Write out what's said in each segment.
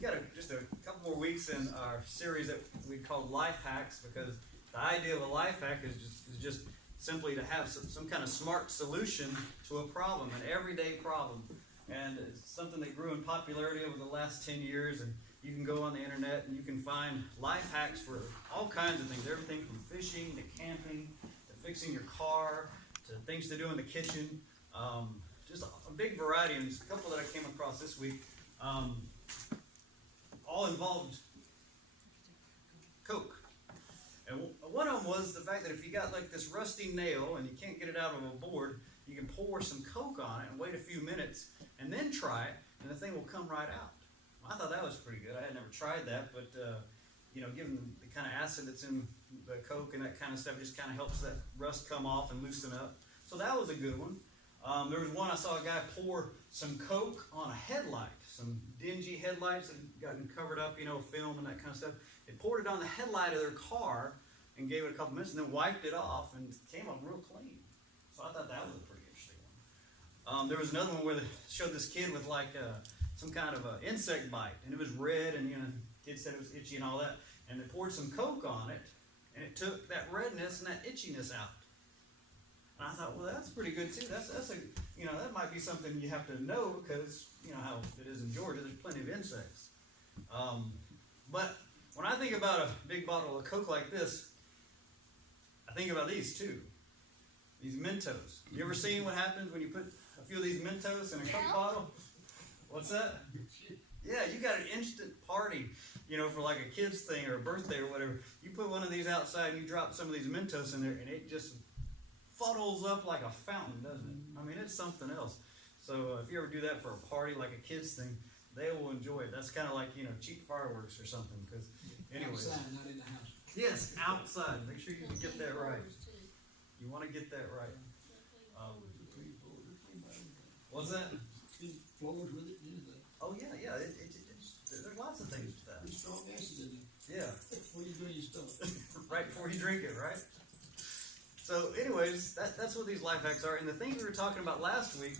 we got just a couple more weeks in our series that we call Life Hacks, because the idea of a life hack is just simply to have some kind of smart solution to a problem, an everyday problem. And it's something that grew in popularity over the last 10 years, and you can go on the internet and you can find life hacks for all kinds of things, everything from fishing to camping to fixing your car to things to do in the kitchen. Just a big variety, and there's a couple that I came across this week. All involved Coke. And one of them was the fact that if you got like this rusty nail and you can't get it out of a board, you can pour some Coke on it and wait a few minutes and then try it, and the thing will come right out. I thought that was pretty good. I had never tried that, but given the kind of acid that's in the Coke and that kind of stuff, it just kind of helps that rust come off and loosen up. So that was a good one. There was one I saw a guy pour some Coke on a headlight, some dingy headlights that had gotten covered up, film and that kind of stuff. They poured it on the headlight of their car and gave it a couple minutes and then wiped it off and it came up real clean. So I thought that was a pretty interesting one. There was another one where they showed this kid with like some kind of insect bite, and it was red, and the kid said it was itchy and all that, and they poured some Coke on it, and it took that redness and that itchiness out. And I thought, well, that's pretty good too. That's that might be something you have to know, because how it is in Georgia. There's plenty of insects. But when I think about a big bottle of Coke like this, I think about these too. These Mentos. You ever seen what happens when you put a few of these Mentos in a Coke bottle? What's that? Yeah, you got an instant party, for like a kid's thing or a birthday or whatever. You put one of these outside and you drop some of these Mentos in there, and it just funnels up like a fountain, doesn't it? I mean, it's something else. So if you ever do that for a party, like a kid's thing, they will enjoy it. That's kind of like, cheap fireworks or something. Because, anyways. Outside, not in the house. Yes, outside. Make sure you get that right. You want to get that right. What's that? Floors with it, anything. Oh, yeah. There's lots of things to that. There's strong acid in there. Yeah. Before you drink your stuff. Right before you drink it, right? So, anyways, that's what these life hacks are. And the things we were talking about last week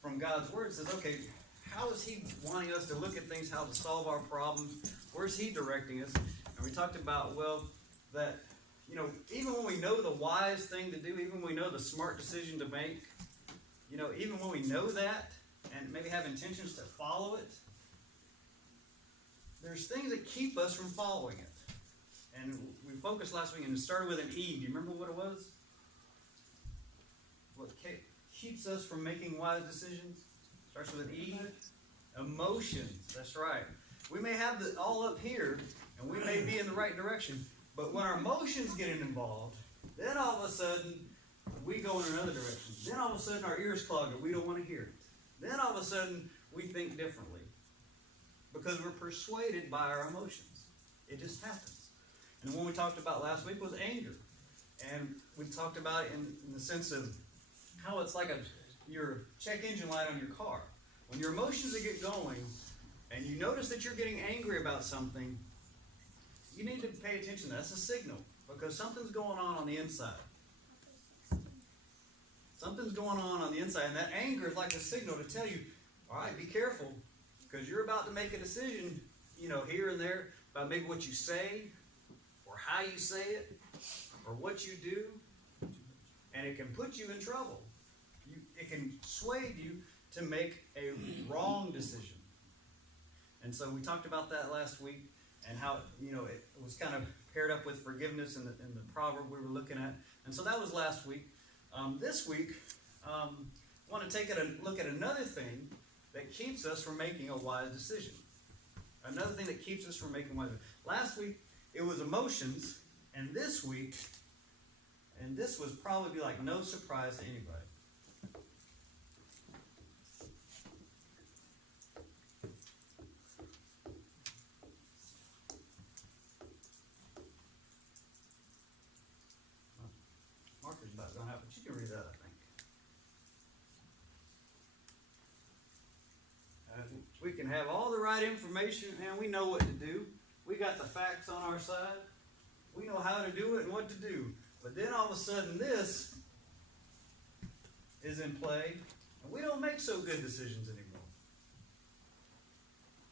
from God's Word says, okay, how is He wanting us to look at things, how to solve our problems? Where's He directing us? And we talked about, that, even when we know the wise thing to do, even when we know the smart decision to make, even when we know that and maybe have intentions to follow it, there's things that keep us from following it. And we focused last week and it started with an E. Do you remember what it was? What keeps us from making wise decisions? Starts with an E. Emotions. That's right. We may have it all up here and we may be in the right direction, but when our emotions get involved, then all of a sudden we go in another direction. Then all of a sudden our ears clog and we don't want to hear it. Then all of a sudden we think differently because we're persuaded by our emotions. It just happens. And the one we talked about last week was anger. And we talked about it in the sense of how it's like your check engine light on your car. When your emotions get going and you notice that you're getting angry about something, you need to pay attention. That's a signal because something's going on the inside. Something's going on the inside, and that anger is like a signal to tell you, all right, be careful, because you're about to make a decision, here and there, about maybe what you say, or how you say it, or what you do, and it can put you in trouble. It can sway you to make a wrong decision. And so we talked about that last week, and how, it was kind of paired up with forgiveness in the proverb we were looking at. And so that was last week. This week, I want to take a look at another thing that keeps us from making a wise decision. Another thing that keeps us from making wise decisions. Last week, it was emotions, and this week, and this was probably like no surprise to anybody. Marker's about gone out, but you can read that, I think. We can have all the right information, and we know what to do. We got the facts on our side. We know how to do it and what to do. But then all of a sudden this is in play, and we don't make so good decisions anymore.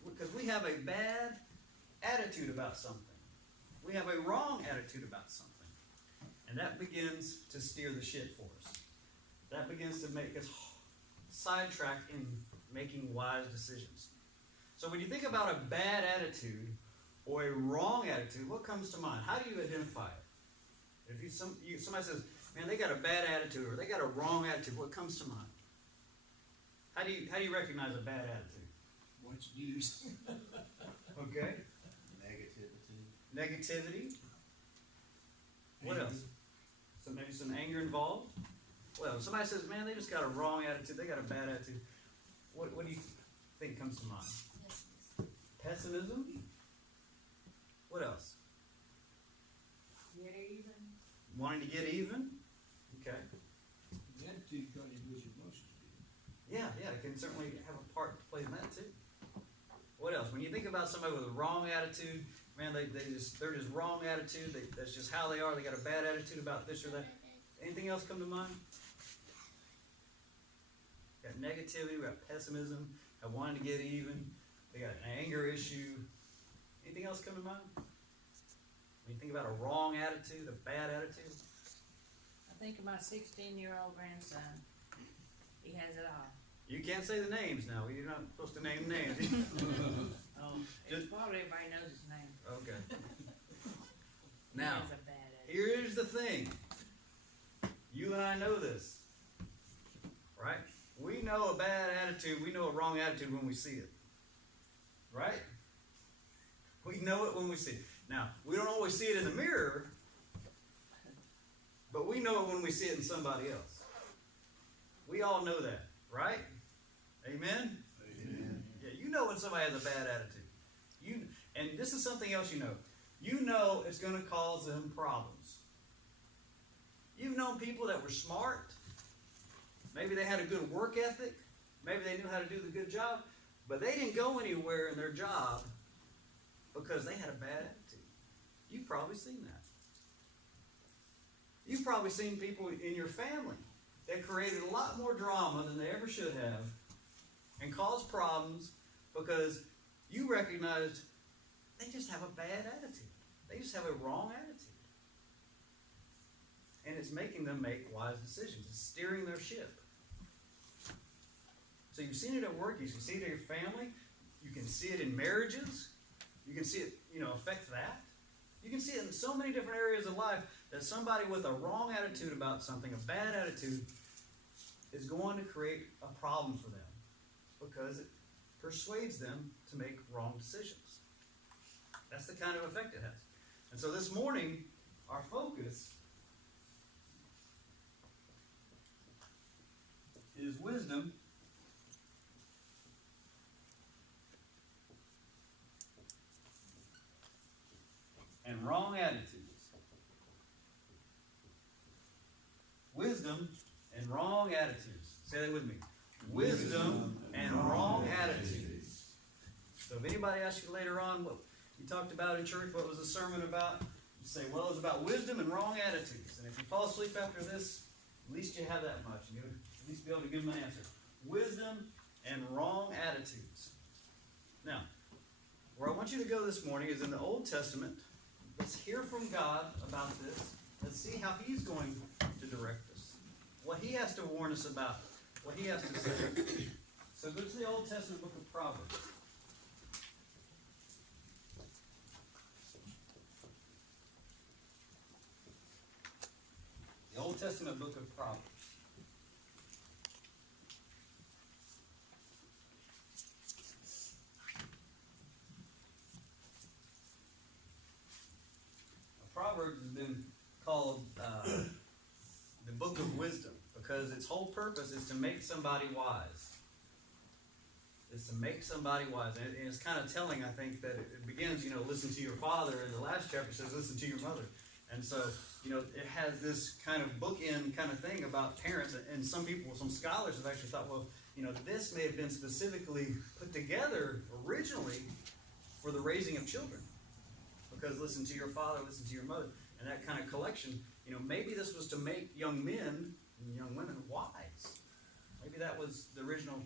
Because we have a bad attitude about something. We have a wrong attitude about something. And that begins to steer the ship for us. That begins to make us sidetrack in making wise decisions. So when you think about a bad attitude or a wrong attitude, what comes to mind? How do you identify it? If somebody says, man, they got a bad attitude or they got a wrong attitude, what comes to mind? How do you recognize a bad attitude? Watch news. Okay. Negativity. What else? So maybe some anger involved. Well, if somebody says, man, they just got a wrong attitude, they got a bad attitude, what do you think comes to mind? Pessimism. What else? Get even. Wanting to get even. Okay. The attitude kind of goes emotions. Yeah, it can certainly have a part to play in that too. What else? When you think about somebody with a wrong attitude, man, they're just wrong attitude. That's just how they are. They got a bad attitude about this or that. Anything else come to mind? Got negativity. We got pessimism. Got wanting to get even. They got an anger issue. Anything else come to mind? When you think about a wrong attitude, a bad attitude. I think of my 16-year-old grandson. He has it all. You can't say the names now. You're not supposed to name names. Oh, it's probably everybody knows his name. Okay. He Now, has a bad attitude. here's the thing. You and I know this, right? We know a bad attitude. We know a wrong attitude when we see it, right? We know it when we see it. Now, we don't always see it in the mirror, but we know it when we see it in somebody else. We all know that, right? Amen? Amen. Yeah, you know when somebody has a bad attitude. And this is something else you know. You know it's going to cause them problems. You've known people that were smart. Maybe they had a good work ethic. Maybe they knew how to do the good job. But they didn't go anywhere in their job because they had a bad attitude. You've probably seen that. You've probably seen people in your family that created a lot more drama than they ever should have and caused problems because you recognized they just have a bad attitude. They just have a wrong attitude. And it's making them make wise decisions. It's steering their ship. So you've seen it at work. You can see it in your family. You can see it in marriages. You can see it, affect that. You can see it in so many different areas of life that somebody with a wrong attitude about something, a bad attitude, is going to create a problem for them because it persuades them to make wrong decisions. That's the kind of effect it has. And so this morning, our focus is wisdom and wrong attitudes. Wisdom and wrong attitudes. Say that with me. Wisdom and wrong attitudes. So if anybody asks you later on what you talked about in church, what was the sermon about, you say, well, it was about wisdom and wrong attitudes. And if you fall asleep after this, at least you have that much. And you'll at least be able to give them an answer. Wisdom and wrong attitudes. Now, where I want you to go this morning is in the Old Testament. Let's hear from God about this. Let's see how He's going to direct us. What He has to warn us about. What He has to say. So go to the Old Testament book of Proverbs. The Old Testament book of Proverbs. Proverbs has been called the book of wisdom because its whole purpose is to make somebody wise. It's to make somebody wise. And it's kind of telling, I think, that it begins, listen to your father. And the last chapter says, listen to your mother. And so, it has this kind of bookend kind of thing about parents. And some people, some scholars have actually thought, well, this may have been specifically put together originally for the raising of children. Because listen to your father, listen to your mother. And that kind of collection, maybe this was to make young men and young women wise. Maybe that was the original,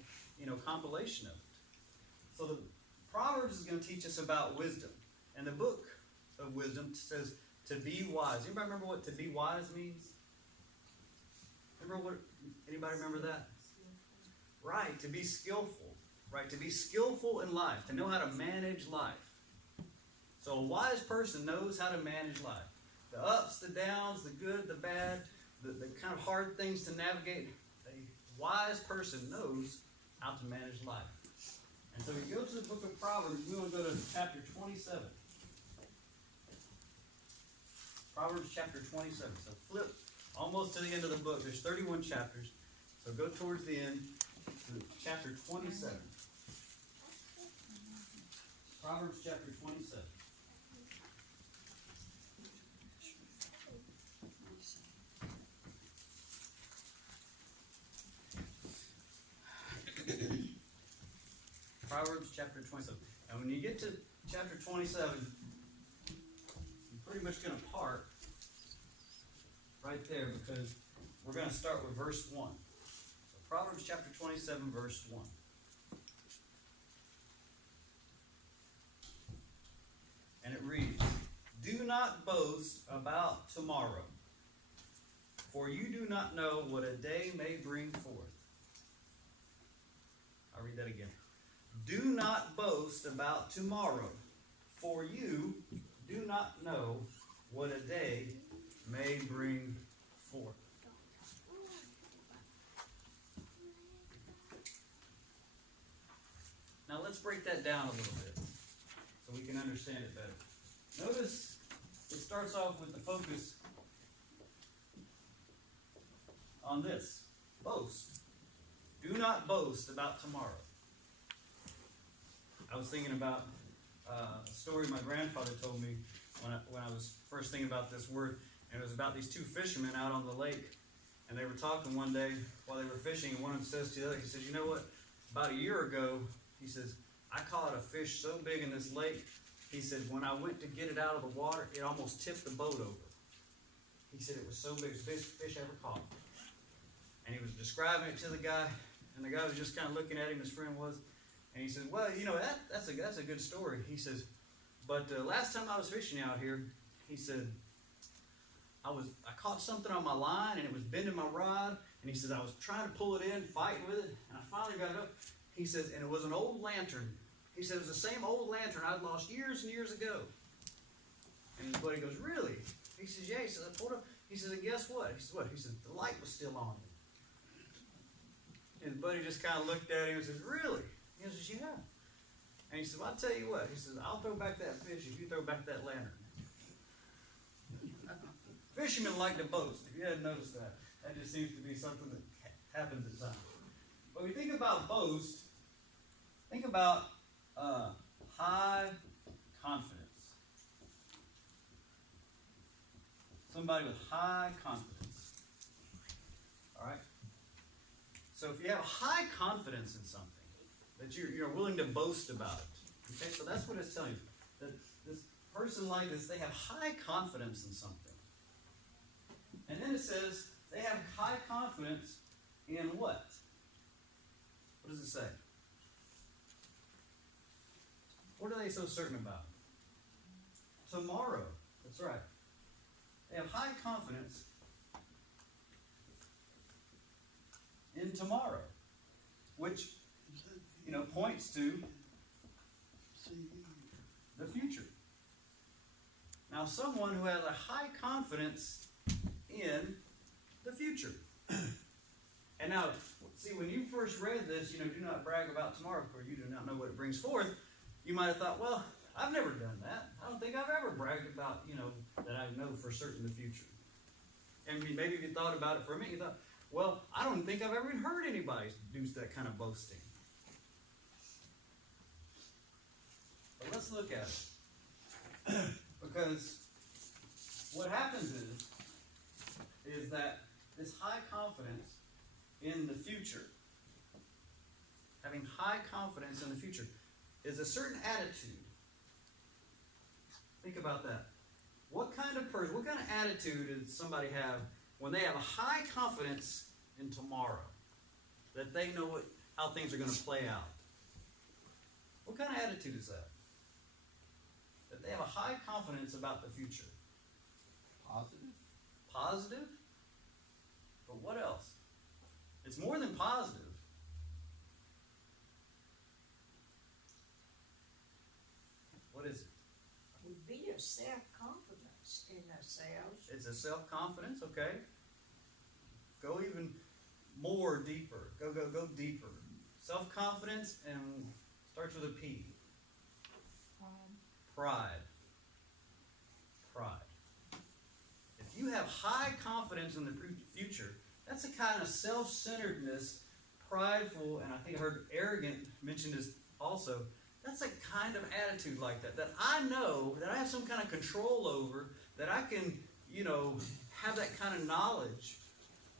compilation of it. So the Proverbs is going to teach us about wisdom. And the book of wisdom says to be wise. Anybody remember what to be wise means? Anybody remember that? Right, to be skillful. Right, to be skillful in life, to know how to manage life. So a wise person knows how to manage life. The ups, the downs, the good, the bad, the kind of hard things to navigate. A wise person knows how to manage life. And so we go to the book of Proverbs. We want to go to chapter 27. Proverbs chapter 27. So flip almost to the end of the book. There's 31 chapters. So go towards the end to chapter 27. Proverbs chapter 27. Proverbs chapter 27. And when you get to chapter 27, you're pretty much going to park right there because we're going to start with verse 1. So Proverbs chapter 27, verse 1. And it reads, "Do not boast about tomorrow, for you do not know what a day may bring forth." I'll read that again. "Do not boast about tomorrow, for you do not know what a day may bring forth." Now let's break that down a little bit so we can understand it better. Notice it starts off with the focus on this. Boast. Do not boast about tomorrow. I was thinking about a story my grandfather told me when I was first thinking about this word, and it was about these two fishermen out on the lake, and they were talking one day while they were fishing, and one of them says to the other, he says, "You know what, about a year ago," he says, "I caught a fish so big in this lake," he said, "when I went to get it out of the water, it almost tipped the boat over." He said it was so big, it's the biggest fish I ever caught. And he was describing it to the guy, and the guy was just kind of looking at him, his friend was, and he said, "Well, you know, that's a good story." He says, "But last time I was fishing out here," he said, I caught something on my line, and it was bending my rod, and he says, I was trying to pull it in, fighting with it, and I finally got it up." He says, "And it was an old lantern." He said, "It was the same old lantern I'd lost years and years ago." And his buddy goes, "Really?" He says, "Yeah." He says, "I pulled up." He says, "And guess what?" He says, "What?" He says, "The light was still on it." And his buddy just kind of looked at him and says, "Really?" He says, "Yeah." And he said, "Well, I'll tell you what." He says, "I'll throw back that fish if you throw back that lantern." Fishermen like to boast. If you hadn't noticed that, that just seems to be something that happens at times. But when you think about boast, think about high confidence. Somebody with high confidence. All right? So if you have high confidence in something, that you're willing to boast about it. Okay, so that's what it's telling you. That this person like this, they have high confidence in something. And then it says they have high confidence in what? What does it say? What are they so certain about? Tomorrow. That's right. They have high confidence in tomorrow, which, points to the future. Now, someone who has a high confidence in the future. And now, see, when you first read this, do not brag about tomorrow, for you do not know what it brings forth. You might have thought, well, I've never done that. I don't think I've ever bragged about, that I know for certain the future. And maybe if you thought about it for a minute, you thought, well, I don't think I've ever even heard anybody do that kind of boasting. But let's look at it. Because what happens is that this high confidence in the future, having high confidence in the future, is a certain attitude. Think about that. What kind of person, what kind of attitude does somebody have when they have a high confidence in tomorrow? That they know how things are going to play out. What kind of attitude is that? That they have a high confidence about the future. Positive. Positive? But what else? It's more than positive. What is it? Would be a self-confidence in themselves. It's a self-confidence, okay. Go even more deeper. Go deeper. Self-confidence and starts with a P. Pride. Pride. If you have high confidence in the future, that's a kind of self-centeredness, prideful, and I think I heard arrogant mentioned as also. That's a kind of attitude like that. That I know, that I have some kind of control over, that I can, have that kind of knowledge,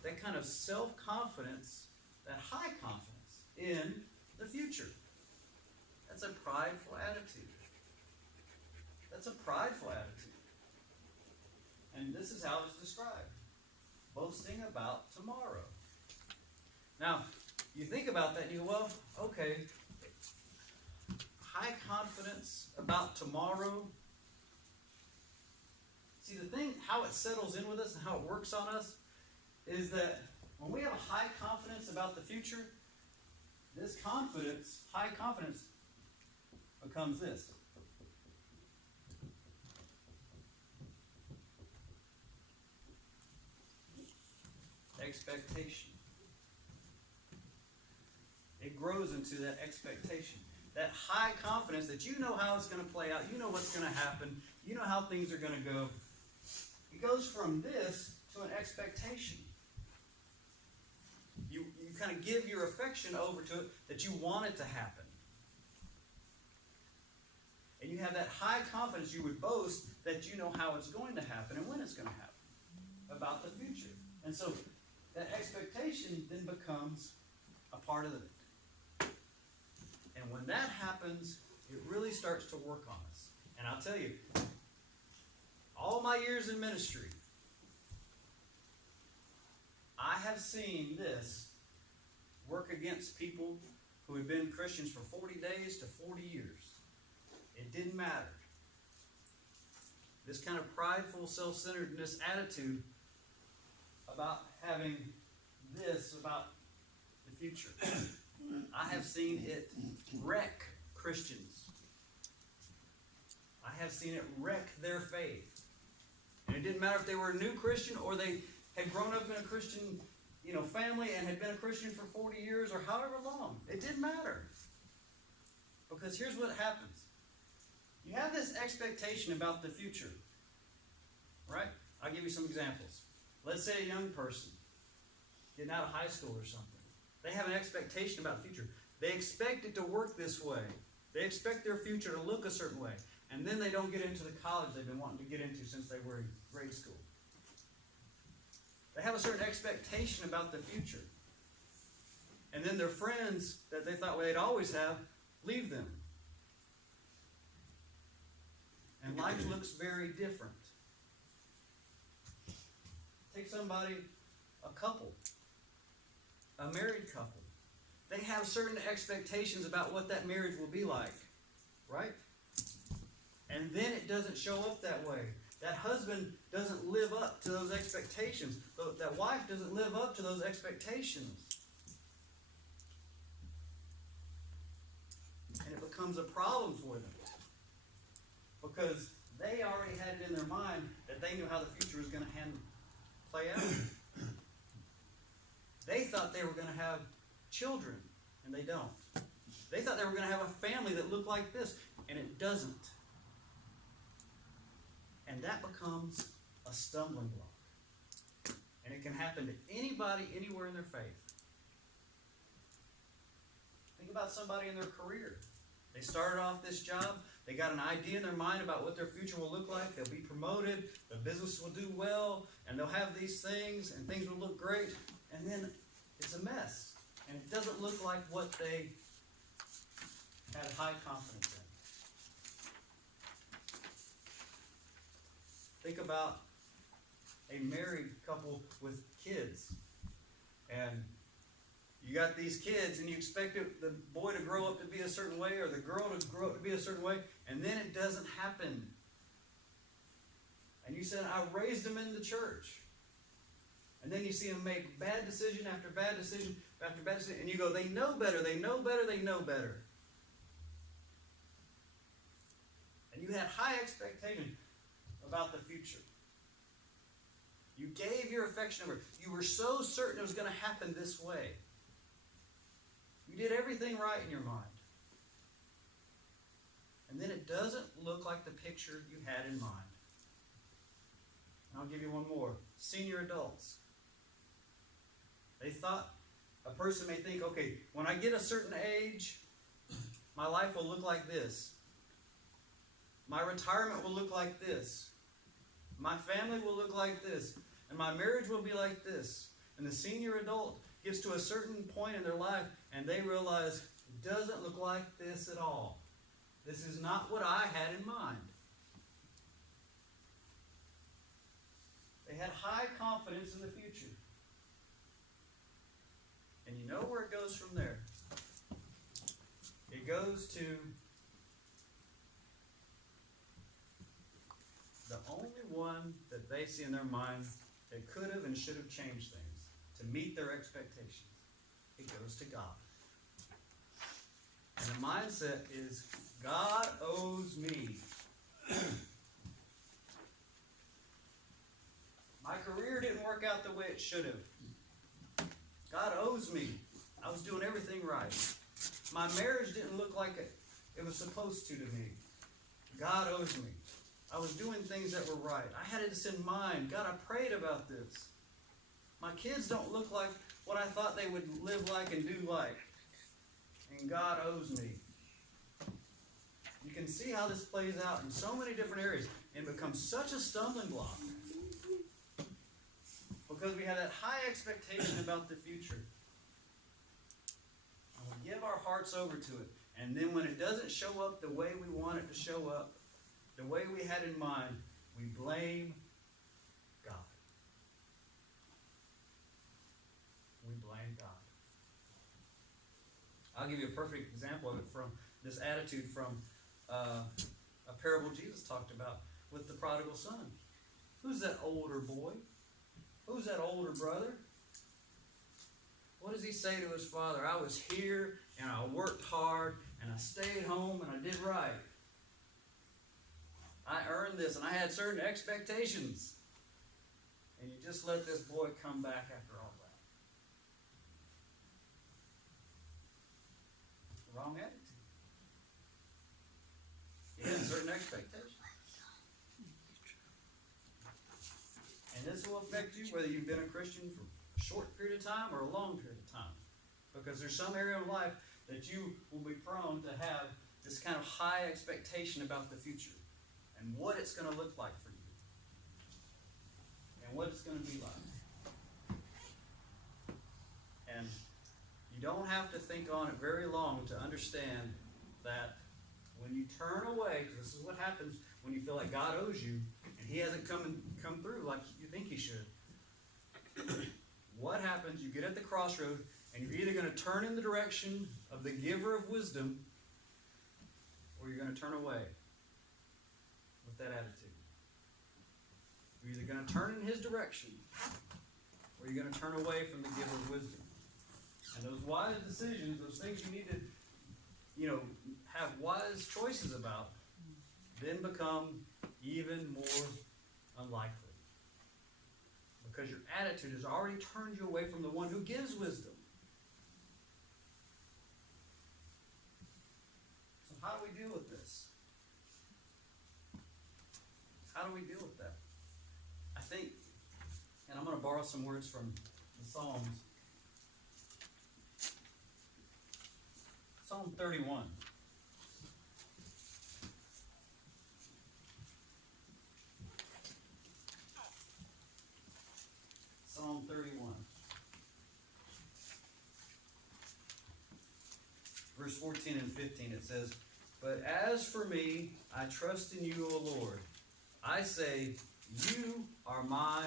that kind of self-confidence, that high confidence in the future. That's a prideful attitude. That's a prideful attitude. And this is how it's described. Boasting about tomorrow. Now, you think about that and you go, well, okay, high confidence about tomorrow. See, the thing, how it settles in with us and how it works on us is that when we have a high confidence about the future, this confidence, high confidence, becomes this. Expectation. It grows into that expectation. That high confidence that you know how it's going to play out. You know what's going to happen. You know how things are going to go. It goes from this to an expectation. You kind of give your affection over to it that you want it to happen. And you have that high confidence you would boast that you know how it's going to happen and when it's going to happen about the future. And so that expectation then becomes a part of it. And when that happens, it really starts to work on us. And I'll tell you, all my years in ministry, I have seen this work against people who had been Christians for 40 days to 40 years. It didn't matter. This kind of prideful, self-centeredness attitude about having this about the future. I have seen it wreck Christians. I have seen it wreck their faith. And it didn't matter if they were a new Christian or they had grown up in a Christian, family and had been a Christian for 40 years or however long. It didn't matter. Because here's what happens. You have this expectation about the future. Right? I'll give you some examples. Let's say a young person getting out of high school or something. They have an expectation about the future. They expect it to work this way. They expect their future to look a certain way. And then they don't get into the college they've been wanting to get into since they were in grade school. They have a certain expectation about the future. And then their friends that they thought they'd always have leave them. And life looks very different. Take somebody, a couple, a married couple. They have certain expectations about what that marriage will be like, right? And then it doesn't show up that way. That husband doesn't live up to those expectations. That wife doesn't live up to those expectations. And it becomes a problem for them. Because they already had it in their mind that they knew how the future was going to play out. They thought they were going to have children, and they don't. They thought they were going to have a family that looked like this, and it doesn't. And that becomes a stumbling block. And it can happen to anybody, anywhere in their faith. Think about somebody in their career. They started off this job. They got an idea in their mind about what their future will look like. They'll be promoted. The business will do well. And they'll have these things. And things will look great. And then it's a mess. And it doesn't look like what they had high confidence in. Think about a married couple with kids. And You got these kids, and you expect the boy to grow up to be a certain way, or the girl to grow up to be a certain way, and then it doesn't happen. And you said, I raised them in the church. And then you see them make bad decision after bad decision after bad decision, and you go, they know better, they know better, they know better. And you had high expectation about the future. You gave your affection over. You were so certain it was going to happen this way. You did everything right in your mind. And then it doesn't look like the picture you had in mind. And I'll give you one more. Senior adults. They thought, a person may think, okay, when I get a certain age, my life will look like this. My retirement will look like this. My family will look like this. And my marriage will be like this. And the senior adult gets to a certain point in their life and they realize it doesn't look like this at all. This is not what I had in mind. They had high confidence in the future. And you know where it goes from there. It goes to the only one that they see in their mind that could have and should have changed things to meet their expectations. It goes to God. And the mindset is, God owes me. My career didn't work out the way it should have. God owes me. I was doing everything right. My marriage didn't look like it was supposed to me. God owes me. I was doing things that were right. I had this in mind. God, I prayed about this. My kids don't look like what I thought they would live like and do like. And God owes me. You can see how this plays out in so many different areas and becomes such a stumbling block. Because we have that high expectation about the future. And we give our hearts over to it. And then when it doesn't show up the way we want it to show up, the way we had in mind, we blame God. We blame God. I'll give you a perfect example of it from this attitude from a parable Jesus talked about with the prodigal son. Who's that older boy? Who's that older brother? What does he say to his father? I was here and I worked hard and I stayed home and I did right. I earned this and I had certain expectations. And you just let this boy come back after all that. Wrong attitude. He had certain expectations. And this will affect you whether you've been a Christian for a short period of time or a long period of time. Because there's some area of life that you will be prone to have this kind of high expectation about the future. And what it's going to look like for you. And what it's going to be like. And you don't have to think on it very long to understand that when you turn away, because this is what happens when you feel like God owes you, and He hasn't come through like you think He should. What happens? You get at the crossroad, and you're either going to turn in the direction of the giver of wisdom, or you're going to turn away with that attitude. You're either going to turn in His direction, or you're going to turn away from the giver of wisdom. And those wise decisions, those things you need to, have wise choices about, then become even more unlikely. Because your attitude has already turned you away from the one who gives wisdom. So how do we deal with this? How do we deal with that? I think, and I'm going to borrow some words from the Psalms. Psalm 31. Psalm 31. Verse 14 and 15 it says, "But as for me, I trust in you, O Lord. I say, you are my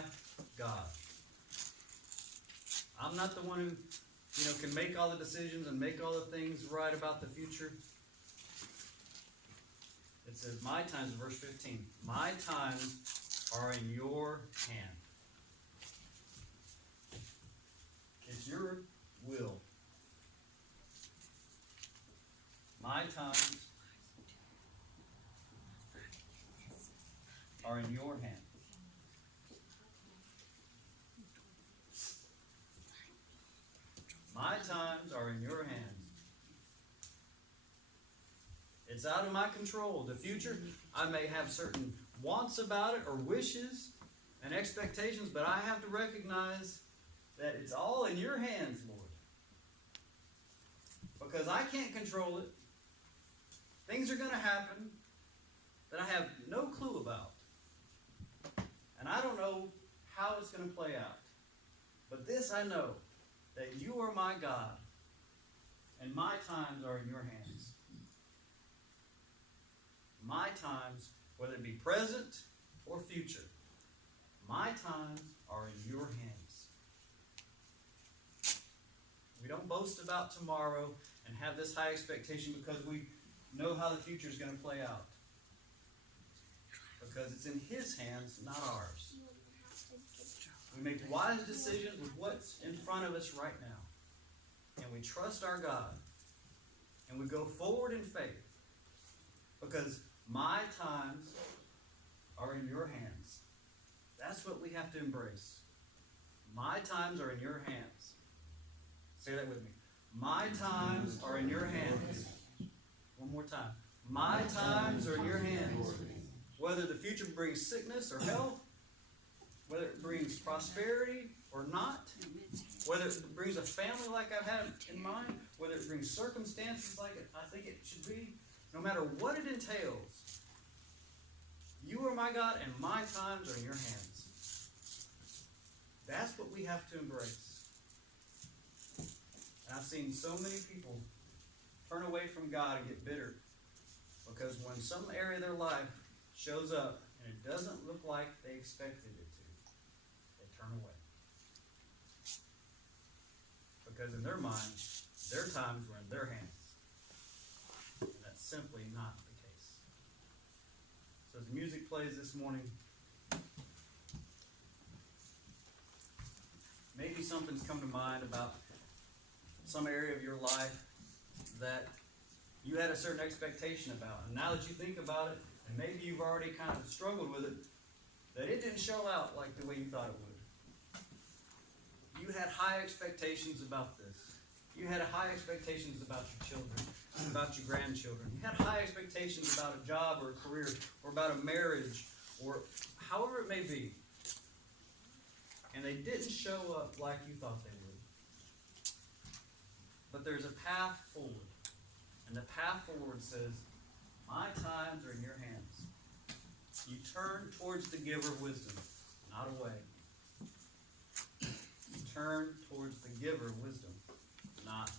God." I'm not the one who can make all the decisions and make all the things right about the future. It says, my times, verse 15, my times are in your hand. It's your will. My times are in your hand. My times are in your hands. It's out of my control. The future, I may have certain wants about it or wishes and expectations, but I have to recognize that it's all in your hands, Lord. Because I can't control it. Things are going to happen that I have no clue about. And I don't know how it's going to play out. But this I know, that you are my God, and my times are in your hands. My times, whether it be present or future, my times are in your hands. We don't boast about tomorrow and have this high expectation because we know how the future is going to play out. Because it's in His hands, not ours. We make wise decisions with what's in front of us right now. And we trust our God. And we go forward in faith. Because my times are in your hands. That's what we have to embrace. My times are in your hands. Say that with me. My times are in your hands. One more time. My times are in your hands. Whether the future brings sickness or health, whether it brings prosperity or not, whether it brings a family like I've had in mind, whether it brings circumstances like I think it should be, no matter what it entails, you are my God and my times are in your hands. That's what we have to embrace. And I've seen so many people turn away from God and get bitter because when some area of their life shows up and it doesn't look like they expected it to, they turn away. Because in their mind, their times were in their hands. And that's simply not the case. So as the music plays this morning, maybe something's come to mind about some area of your life that you had a certain expectation about. And now that you think about it, and maybe you've already kind of struggled with it, that it didn't show out like the way you thought it would. You had high expectations about this. You had high expectations about your children, about your grandchildren. You had high expectations about a job or a career, or about a marriage, or however it may be. And they didn't show up like you thought they would. But there's a path forward. And the path forward says, my times are in your hands. You turn towards the giver of wisdom, not away. You turn towards the giver of wisdom, not